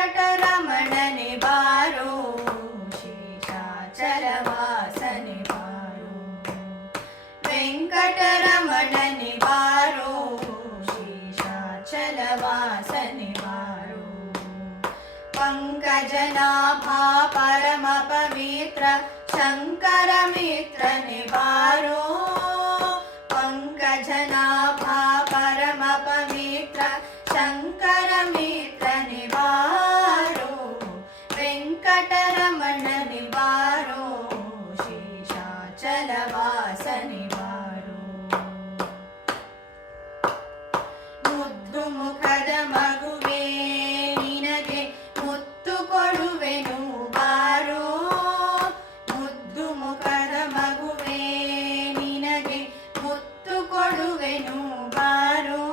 ವೆಂಕಟರಮಣನೆ ಬಾರೋ ಶೇಷಾಚಲವಾಸನೆ ಬಾರೋ ವೆಂಕಟರಮಣನೆ ಬಾರೋ ಶೇಷಾಚಲವಾಸನೆ ಬಾರೋ ಪಂಕಜನಾಭಾ ಪರಮ ಪವಿತ್ರ ಶಂಕರ ಮಿತ್ರನೆ ಬಾರೋ ಪಂಕಜನಾಭಾ ಪರಮ ಪವಿತ್ರ ಶಂಕರ ಮಿತ್ರನೆ ಬಾರೋ ವೆಂಕಟರಮಣನೆ ಬಾರೋ ಶೇಷಾಚಲವಾಸನೆ ಬಾರೋ ಮುದ್ದು ಮುಖದ ಮಗುವೇ ನಿನಗೆ ಮುತ್ತು ಕೊಡುವೆನು ಬಾರೋ ಮುದ್ದು ಮುಖದ ಮಗುವೇ ನಿನಗೆ ಮುತ್ತು ಕೊಡುವೆನು ಬಾರೋ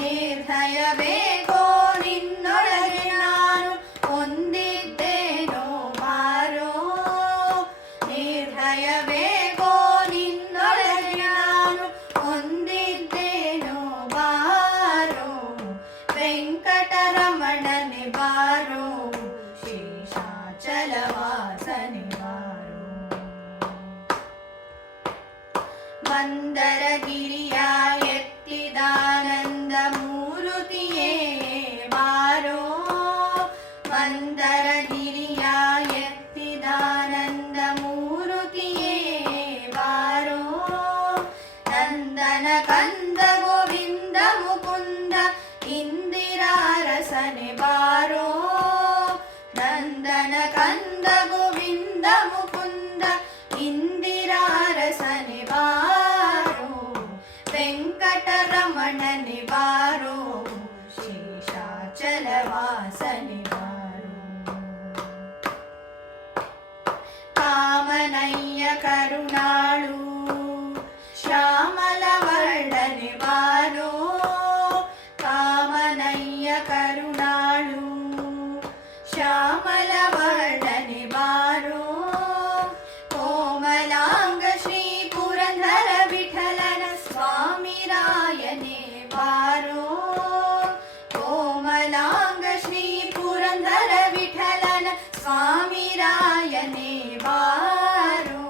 ನಿರ್ಧಯಬೇಕೋ ನಿನ್ನೊಳಗೆ ನಾನು ಹೊಂದಿದ್ದೇನೋ ಬಾರೋ ನಿರ್ಧಯಬೇಕೋ ನಿನ್ನೊಳಗೆ ನಾನು ಹೊಂದಿದ್ದೇನೋ ಬಾರೋ ವೆಂಕಟರಮಣನೆ ಬಾರೋ ಶೇಷಾಚಲವಾಸನೆ ಬಾರೋ ಮಂದರಗಿರಿಯ ಎತ್ತಿದಾನಂದ ಮೂರುತಿಯೇ ಬಾರೋ ಮಂದರಗಿರಿಯ ಎತ್ತಿದಾನಂದ ಮೂರುತಿಯೇ ಬಾರೋ ನಂದನ ಕಂದ ಗೋವಿಂದ ಮುಕುಂದ ಇಂದಿರಾರಸನೆ ಬಾರೋ ನಂದನ ಕಂದ ಗೋವಿಂದ ಮುಕುಂದ ಇಂದಿರಾರಸನೆ ಬಾರೋ ವೆಂಕಟರಮಣನೆ ಬಾರೋ ಶೇಷಾಚಲವಾಸನೆ ಬಾರೋ ಕಾಮನಯ್ಯ ಕರುಣಾಳು ಶ್ಯಾಮಲವರ್ಣನೆ ಬಾರೋ ಕಾಮನಯ್ಯ ಕರುಣಾಳು ಶ್ಯಾಮಲವರ್ಣನೆ ಬಾರೋ ಕೋಮಲಾಂಗ ಶ್ರೀ ಪುರಂದರ ವಿಠಲನ ಸ್ವಾಮಿ ರಾಯನೇ ಬಾರೋ ಕೋಮಲಾಂಗ ಶ್ರೀ ಪುರಂದರ ವಿಠಲನ ಸ್ವಾಮಿ ರಾಯನೇ ಬಾರೋ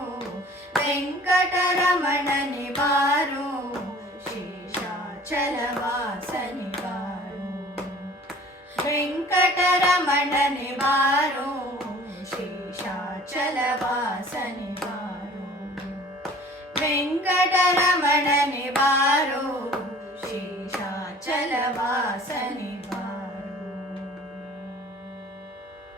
ವೆಂಕಟರಮಣನೆ ಬಾರೋ ಶೇಷಾಚಲವಾಸನೆ ಬಾರೋ ವೆಂಕಟರಮಣನೆ ಬಾರೋ ಶೇಷಾಚಲವಾಸನೆ ಬಾರೋ ವೆಂಕಟರಮಣನೆ ಬಾರೋ ಶೇಷಾಚಲವಾಸನೆ